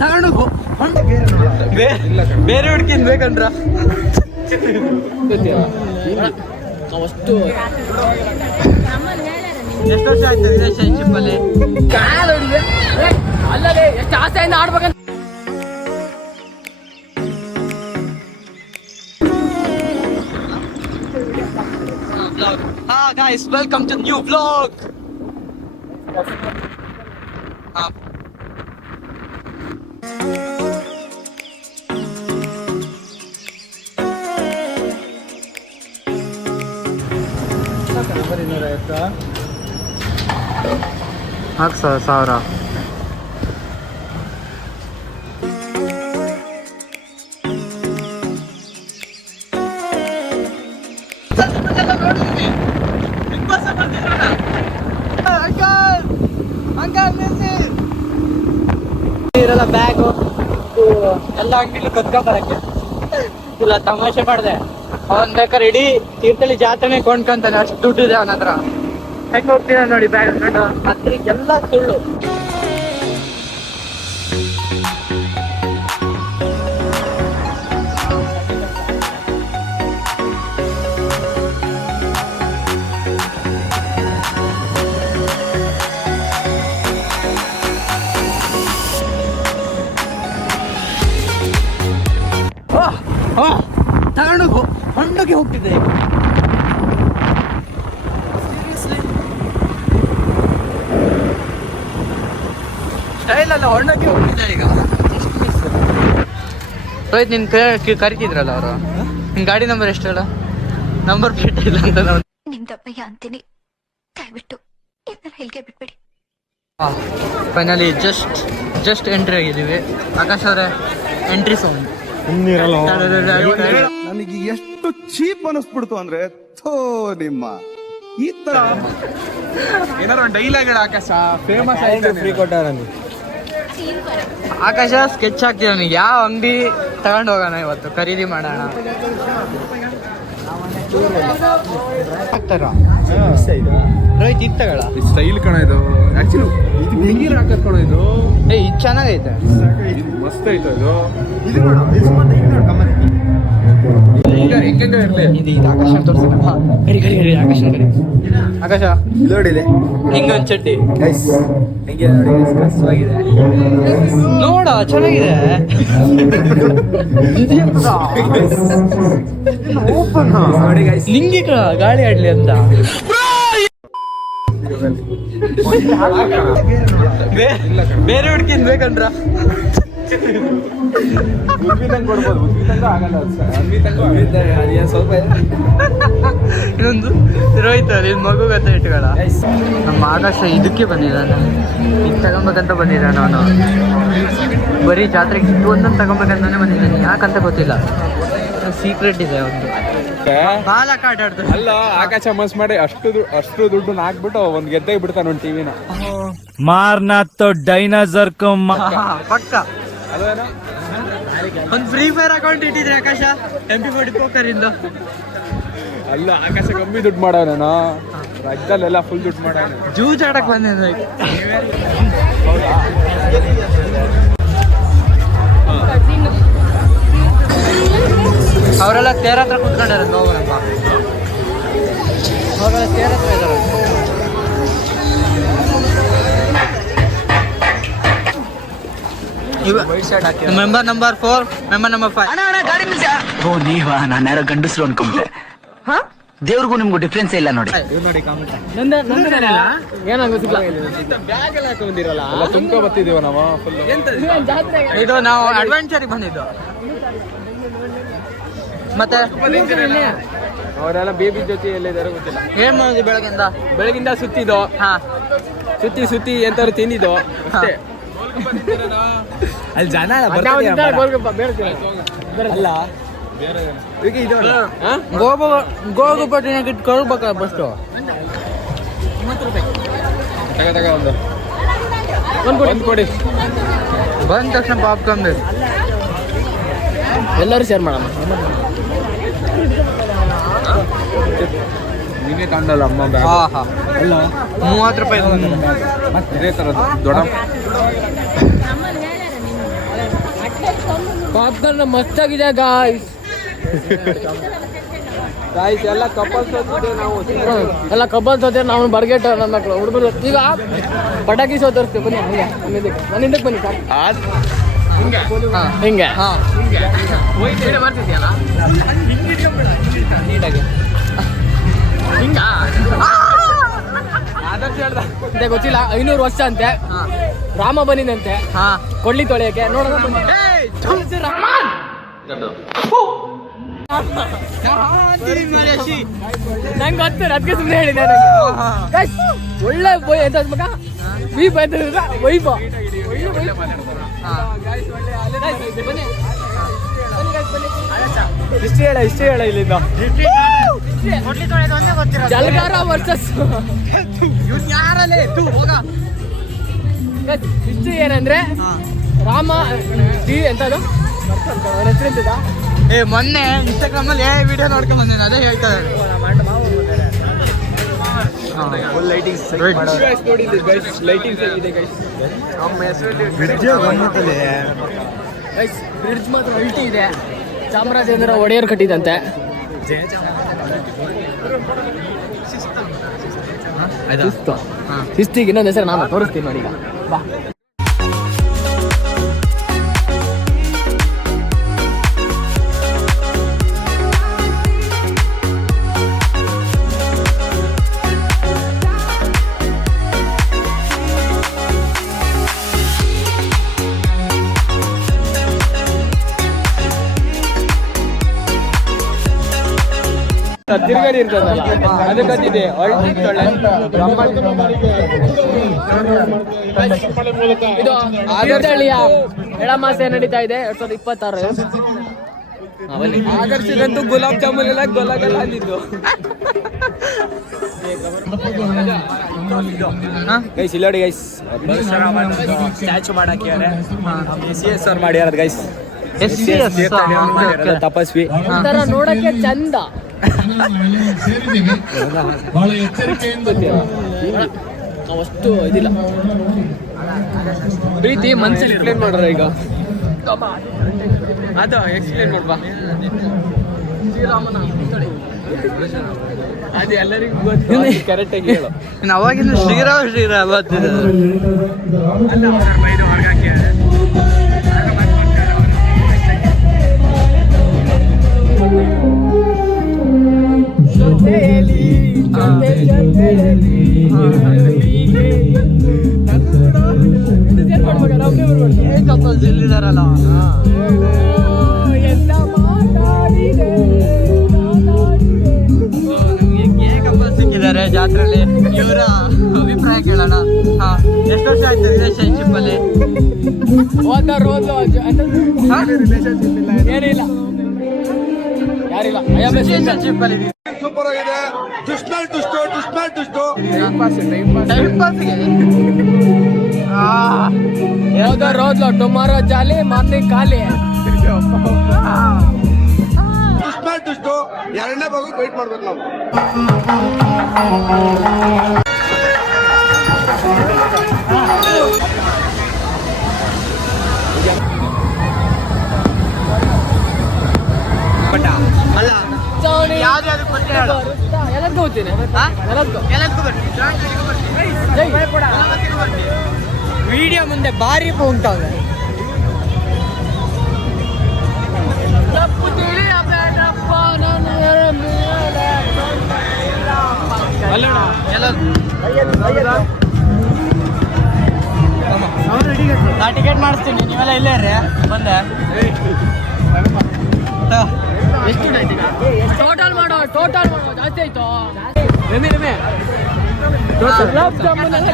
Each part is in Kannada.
ತಗೊಂಡು ಬೇರೆ ಹುಡ್ಕಿಂದ ಬೇಕಂದ್ರ ಅಷ್ಟು ಎಷ್ಟು ವರ್ಷ ಆಯ್ತು ರಿಲೇಶನ್ಶಿಪ್ ಅಲ್ಲಿ? ಅಲ್ಲದೆ ಎಷ್ಟು ಆಸೆಯಿಂದ ಆಡ್ಬೇಕಂತ. Guys, welcome to new vlog. ಹಾಕ್ ಸಾವಿರ ಇರಲ್ಲ ಬ್ಯಾಗು ಎಲ್ಲ ಅಂಗಡಿಲಿ ಕತ್ಕೊಂಬರಕ್ಕೆ ಇಲ್ಲ ತಮಾಷೆ ಮಾಡಿದೆ. ಅವನ್ ಬೇಕಾದ್ರೆ ಇಡೀ ತೀರ್ಥಹಳ್ಳಿ ಜಾತ್ರೆನೇ ಕೊಂಡ್ಕೊಂತಾನೆ, ಅಷ್ಟು ದುಡ್ಡು ಇದೆ ಅವನ ಹತ್ರ. ಹೆಂಗ್ ಹೋಗ್ತೀನ ನೋಡಿ ಬ್ಯಾಗ್ ಹಾಕೊಂಡು, ಅದ್ರ ಎಲ್ಲ ಸುಳ್ಳು. ತಗೊಂಡು ಹೊಂಡೋಗಿ ಹೋಗ್ತಿದ್ದೆ. ಸ್ಟೈಲ್ ಅಲ್ಲ, ಹೊಂಡೋಗಿ ಹೋಗ್ತಿದ್ದೆ ಈಗ. ರೋಹಿತ್ ನಿನ್ ಕರಿತಿದ್ರಲ್ಲ ಅವರು, ನಿನ್ ಗಾಡಿ ನಂಬರ್ ಎಷ್ಟು ಹೇಳ? ನಂಬರ್ ಪ್ಲೇಟ್ ಇಲ್ಲ ಅಂತ ನಾವು ನಿಮ್ದಪ್ಪಯ್ಯ ಅಂತೀನಿ, ದಯವಿಟ್ಟು ಇದನ್ನ ಹೇಳಿಕೆ ಬಿಟ್ಬಿಡಿ. ಫೈನಲಿ ಜಸ್ಟ್ ಎಂಟ್ರಿ ಆಗಿದ್ದೀವಿ. ಆಕಾಶ್ ಅವರೇ, ಎಂಟ್ರಿ ಸೌಂಡ್ ನನಗೆ ಎಷ್ಟು ಚೀಪ್ ಅನಿಸ್ಬಿಡ್ತು ಅಂದ್ರೆ, ಥೋ ನಿಮ್ಮ ಈ ತರ ಏನಾರ ಡೈಲಾಗ್ ಹೇಳ ಆಕಾಶ. ಫೇಮಸ್ ಆಯ್ತು, ಫ್ರೀ ಕೊಟ್ಟಾರ. ಆಕಾಶ ಸ್ಕೆಚ್ ಹಾಕ್ತೀವಿ ನನಗೆ, ಯಾವ ಅಂಗಡಿ ತಗೊಂಡು ಹೋಗೋಣ ಇವತ್ತು, ಖರೀದಿ ಮಾಡೋಣ. ರೋಹಿತ್ ಇದು ತಗೊಳ, ಸ್ಟೈಲ್ ಕಣ ಇದು. ಆಕ್ಚುಲಿ ಇದು ಬೆಂಗಿಲ್ ಹಾಕತ್ ಕಣ ಇದು. ಇದು ಚೆನ್ನಾಗೈತೆ, ಮಸ್ತ್ ಐತೆ ಇದು. ಇದು ಆಕಾಶ ತೋರಿಸೋಣ. ಕರಿ ಆಕಾಶ ಕರಿ. ಆಕಾಶ ನೋಡಿದೆ ಹಿಂಗೊಂದು ಚಡ್ಡಿ ನೋಡ, ಚೆನ್ನಾಗಿದೆ. ನಿಂಗೆ ಗಾಳಿ ಆಡ್ಲಿ ಅಂತ. ಬೇರೆ ಹುಡ್ಕಿಂದ ಬೇಕಂದ್ರ ಇನ್ನೊಂದು ರೋಹಿತ್ ನಿನ್ ಮಗು ಗತ ಇಟ್ಕೊಳ. ನಮ್ಮ ಆಕಾಶ ಇದಕ್ಕೆ ಬಂದಿದ್ದಾನೆ, ಇದು ತಗೊಬೇಕಂತ ಬಂದಿದ್ದಾನೆ ಅವನು. ಬರೀ ಜಾತ್ರೆಗೆ ಒಂದೊಂದು ತಗೊಬೇಕಂತಾನೆ ಬಂದಿದ್ದಾನೆ, ಯಾಕಂತ ಗೊತ್ತಿಲ್ಲ. ಸೀಕ್ರೆಟ್ ಇದೆ ಒಂದು. ಬಾಲಕ ಆಟ ಆಡ್ತಾರೆ ಅಲ್ಲ, ಆಕಾಶ ಮಸ್ ಮಾಡಿ ಅಷ್ಟು ದುಡ್ಡು ಹಾಕ್ಬಿಟ್ಟು ಒಂದ್ ಗೆದ್ದೆ ಬಿಡ್ತಾನ ಒಂದು ಟಿವಿನ. ಮಾರ್ನಾಥ್ ಡೈನಾಸರ್ ಪಕ್ಕ ಒಂದು ಫ್ರೀ ಫೈರ್ ಅಕೌಂಟ್ ಇಟ್ಟಿದ್ರೆ ಆಕಾಶ, MP40 ಪೋಕರ್ ಇಂದ. ಅಲ್ಲ, ಆಕಾಶ ಕಮ್ಮಿ ದುಡ್ಡು ಮಾಡವನ, ರಾಜ್ಯದಲ್ಲೆಲ್ಲ ಫುಲ್ ದುಡ್ಡು ಮಾಡವನ. ಜೂಜ್ ಆಡಕ್ ಬಂದಿದ್ದ. ಅವರೆಲ್ಲ ತೇರ ಹತ್ರ ಕುತ್ಕೊಂಡಾರ, ಹೋಗೋಣಪ್ಪ. ಅವರೆಲ್ಲ ತೇರ ಹತ್ರ ಇದಾರೆ. Member number 4, member number 5. ಓ ನೀವಾ? ನಾನು ಯಾರೋ ಗಂಡಸ್ರು ಅನ್ಕೊಂಡೆ. ದೇವ್ರಿಗೂ ನಿಮ್ಗೂ ಡಿಫ್ರೆನ್ಸ್ ಇಲ್ಲ ನೋಡಿ. ತುಂಬ ಬರ್ತಿದೀವ ನಾವು. ಇದು ನಾವು ಅಡ್ವೆಂಚರ್ ಬಂದಿದ್ದು. ಮತ್ತೆ ಅವರೆಲ್ಲ ಬೇಬಿ ಜೊತೆ ಎಲ್ಲಿದಾರೋ ಗೊತ್ತಿಲ್ಲ. ಏನ್ ಮಾಡಿದ್ವಿ ಬೆಳಗಿಂದ ಸುತ್ತಿದ್ದು. ಸುತ್ತಿ ಎಂತಾರು ತಿಂದಿದ್ದು ಅಷ್ಟೇ. ಅಲ್ಲಿ ಜನ ಗೋಗುಪಟ್ಟಿನಾಗ ಇಟ್ಕೊಳ್ಬೇಕ ಫಸ್ಟು. ಒಂದು ಕೊಡಿ. ಬಂದ ತಕ್ಷಣ ಪಾಪ್ಕಾರ್ನ್ ಬೇಕು, ಎಲ್ಲರೂ ಶೇರ್ ಮಾಡೋಣ. ನೀವೇ ಕಂಡಲ್ಲ ಅಮ್ಮ. ಹಾ 30 ರೂಪಾಯಿ ಇದೇ ಥರದ್ದು ದೊಡ್ಡ ಪಾಪ್ಕಾರ್ನ್ ಮಸ್ತಾಗಿದೆ ಗಾಯ್ಸ್. ಗಾಯ್ಸ್ ಎಲ್ಲ ಕಪಲ್ಸ್ ಹೋಗ್ತಿದ್ದೇವೆ ನಾವು. ಎಲ್ಲ ಕಬ್ಬಲ್ ಸೋತೆ ನಾವು ಬರ್ಗೆಟ್ ನನ್ನ ಮಕ್ಕಳು ಹುಡುಗರು. ಈಗ ಪಟಾಕಿ ಸೋ ತೋರಿಸ್ತೀವಿ ಬನ್ನಿ. ಹಂಗೆ ನನ್ನ ಹಿಂದಕ್ಕೆ ಬನ್ನಿ ಸಾಕು. ಹಿಂಗೆ ಮಾಡ್ತಿದ್ಯಲ್ಲ ನೀಟಾಗಿ ಹಿಂಗ ಅಂತೆ ಗೊತ್ತಿಲ್ಲ. 500 ವರ್ಷ ಅಂತೆ ರಾಮ ಬನ್ನಿದಂತೆ ಕೊಡ್ಲಿ ತೊಳೆಯಕ್ಕೆ ನೋಡೋಣ. ನಂಗೆ ಗೊತ್ತಿಲ್ಲ ಅದಕ್ಕೆ ಸುಮ್ಮನೆ ಹೇಳಿದೆ. ಒಳ್ಳೆ ಬೈ ಎಂತ ಮಗ ವೀಪ್ ಆಯ್ತು ವೈಪ ಇಷ್ಟೇ ಹೇಳ ಇಲ್ಲಿಂದ ಜಲ್ಗಾರ ವರ್ಸಸ್ ಹಿಸ್ಟ್ರಿ ಏನಂದ್ರೆ ರಾಮ ಎಂತದು ಹೆಸರಿಂತದ ಮೊನ್ನೆ ಇನ್ಸ್ಟಾಗ್ರಾಮ್ ಅಲ್ಲಿ ವಿಡಿಯೋ ನೋಡ್ಕೊಂಡ್ ಬಂದೇನೆ, ಅದೇ ಹೇಳ್ತಾ ಬ್ರಿಡ್ಜ್ ಮಾತ್ರ ಅಲ್ಟಿ ಇದೆ. ಚಾಮರಾಜೇಂದ್ರ ಒಡೆಯರ್ ಕಟ್ಟಿದಂತೆ. ಶಿಸ್ತಿಗೆ ಇನ್ನೊಂದು ಹೆಸರು ನಾನು ತೋರಿಸ್ತೀನಿ ನೋಡಿ. ಈಗ ಬಾ. ತಿರುಗಡಿ ಇರ್ತದಲ್ಲ ಅದು ಕತ್ತಿದೆ. ಇದು ತೀರ್ಥಹಳ್ಳಿಯ ಎಳಮಾಸೆ ನಡೀತಾ ಇದೆ 2026. ಆದರ್ಶಗಂತೂ ಗುಲಾಬ್ ಜಾಮೂನ್ ಎಲ್ಲ ಗೊಲಾಗಲ್ಲ ಅಂದಿದ್ದು. ಗೈಸ್ ಇಲ್ಲೋಡಿ ಗೈಸ್, ಸ್ಟ್ಯಾಚು ಮಾಡಾಕ್ಯಾರೆ. SCSR ಮಾಡ್ಯಾರ ಗೈಸ್. ತಪಸ್ವಿ ಒಂಥರ ನೋಡಕ್ಕೆ ಚಂದ. ಅಷ್ಟು ಇದಿಲ್ಲ ಪ್ರೀತಿ ಮನ್ಸಲ್ಲಿ ಎಕ್ಸ್ಪ್ಲೇನ್ ಮಾಡ್ರ. ಈಗ ಅದು ಎಕ್ಸ್ಪ್ಲೇನ್ ಮಾಡ್ಬಾ. ಅದು ಎಲ್ಲರಿಗೂ ಗೊತ್ತು, ಕರೆಕ್ಟ್ ಆಗಿ ಹೇಳು. ಅವಾಗಿಂದ ಶ್ರೀರಾಮ ಬರ್ತಿದೆ. ಇಲ್ಲಿದಾರಲ್ಲ ಸಿಕ್ಕಿದ್ದಾರೆ ಜಾತ್ರೆಯಲ್ಲಿ. ಇವರ ಅಭಿಪ್ರಾಯ ಕೇಳೋಣ. ಎಷ್ಟು ವರ್ಷ ಆಯ್ತು ರಿಲೇಶನ್ಶಿಪ್ ಅಲ್ಲಿ? ಏನಿಲ್ಲ ಯಾರಿಲ್ಲ ರಿಲೇಶನ್ಶಿಪ್ ಅಲ್ಲಿ ಸೂಪರ್ ಆಗಿದೆ. ರೋದ್ಲು ಟೊಮಾರೋ ಜಾಲಿ ಮಾರ್ನಿಂಗ್ ಖಾಲಿ. ಎರಡನೇ ಭಾಗ ವೇಟ್ ಮಾಡ್ಬೇಕು ನಾವು. ಅಲ್ಲ ಯಾವ್ದು ಗೊತ್ತಿಲ್ಲ. ಎಲ್ಲದಕ್ಕೂ ಹೋಗ್ತೀನಿ. ವಿಡಿಯೋ ಮುಂದೆ ಭಾರಿ ಉಂಟಾಗ ನಾ ಟಿಕೆಟ್ ಮಾಡಿಸ್ತೀನಿ, ನೀವೆಲ್ಲ ಇಲ್ಲೇ ಇರ್ರಿ. ಬಂದೆ ಎಷ್ಟು ಟೋಟಲ್ ಮಾಡೋ ಜಾಸ್ತಿ ಆಯ್ತು. ಗುಲಾಬ್ ಜಾಮೂನ್ ಎಲ್ಲ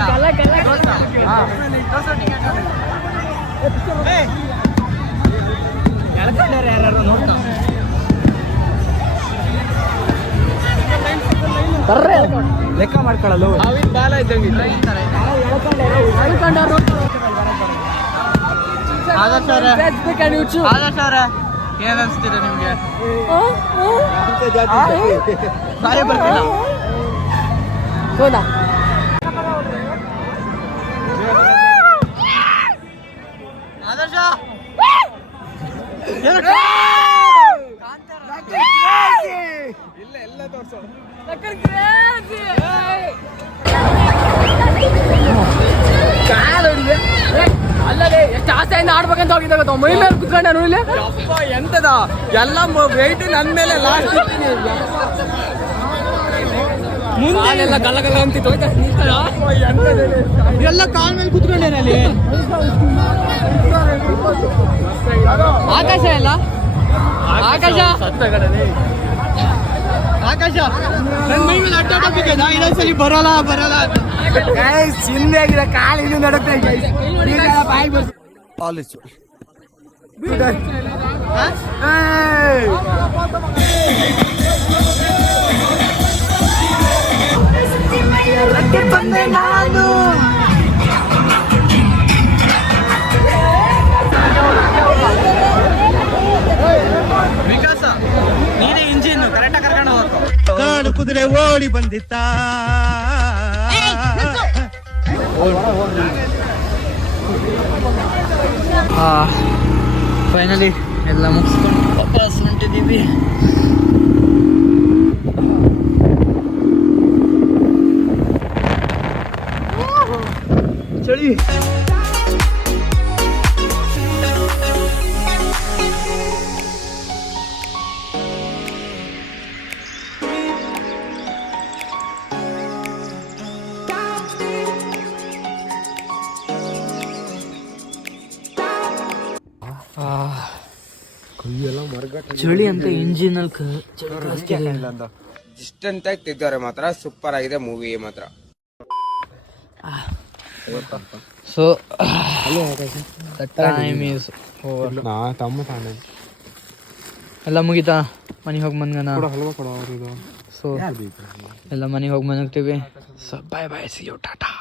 ಗಲ ಗಲ ಯಾರು ನೋಡ್ತಾ ಬರ್ರೆ ಲೆಕ್ಕ ಮಾಡ್ಕೊಳ್ಳಲು ಅವಿನ ಬಾಲ ಇದ್ದಂಗೆ. ಆದರ್ಶ ಅವರೇ ಏನ್ ಅನ್ಸ್ತಿದೆ ನಿಮ್ಗೆ? ಬಾರಿ ಬರ್ತಿಲ್ಲ. ಹೌದಾ? ಆದರ್ಶ ಎಲ್ಲ ತೋರ್ಸು. ಅಲ್ಲದೆ ಎಷ್ಟು ಆಸೆಯಿಂದ ಆಡ್ಬೇಕಂತ ಹೋಗಿದ್ದ ಗೊತ್ತಾ, ಮೈ ಮೇಲೆ ಕುತ್ಕೊಂಡೆ ನೋಡಿ. ಎಂತದ ಎಲ್ಲ ವೆಯ್ಟ್ ನನ್ ಮೇಲೆ ಲಾಸ್ಟ್ ಮುಂದೆಲ್ಲ ಗಲ್ಲ ಗಲ್ಲ ಅಂತಿತ್ತು ಎಲ್ಲ ಕಾಲ್ ಮೇಲೆ ಕುತ್ಕೊಂಡೇನೆ ಅಲ್ಲಿ. ಆಕಾಶ ಇಲ್ಲ, ಆಕಾಶ ಆಕಾಶ ನನ್ನ ಮೈ ಮೇಲೆ ಅಡ್ಡಾಡಬೇಕದ ಇನ್ನೊಂದ್ಸಲಿ ಬರಲ್ಲ ಚಿಂದೆ ಆಗಿದೆ, ಕಾಲಿಂದ ನಡುತ್ತೆ ಬಾಯಿ ಬರ್ತು. ವಿಕಾಸ ನೀನೇ ಇಂಜಿನ್ ಕರೆಕ್ಟಾಗಿ ಕರ್ಕೊಂಡು ಹೋಗ್ಬೇಕು. ಕಾಡು ಕುದುರೆ ಓಡಿ ಬಂದಿತ್ತ. ಫೈನಲಿ ಎಲ್ಲ ಮುಗಿಸ್ಕೊಂಡು ವಾಪಸ್ ಹೊಂಟಿದ್ದೀವಿ. ಚಳಿ. ಚಳಿ ಅಂತ ಇಂಜಿನ್ ಅಲ್ಲಿ ಡಿಸ್ಟೆಂಟ್ ಆಗಿ ತೆಗ್ದವ್ರೆ ಮಾತ್ರ ಸೂಪರ್ ಆಗಿದೆ ಮೂವಿ ಮಾತ್ರ. So time is over. ತಮ್ಮ ತಾನೆ ಎಲ್ಲ ಮುಗಿತಾ, ಮನೆಗೆ ಹೋಗಿ ಮನ್ಗನ. ಹಲ್ವಾ ಕೊಡ ಅವ್ರದ್ದು. ಸೊ ಎಲ್ಲ ಮನೆಗೆ ಹೋಗಿ ಮನಗ್ತೀವಿ. So bye bye, see you, Tata.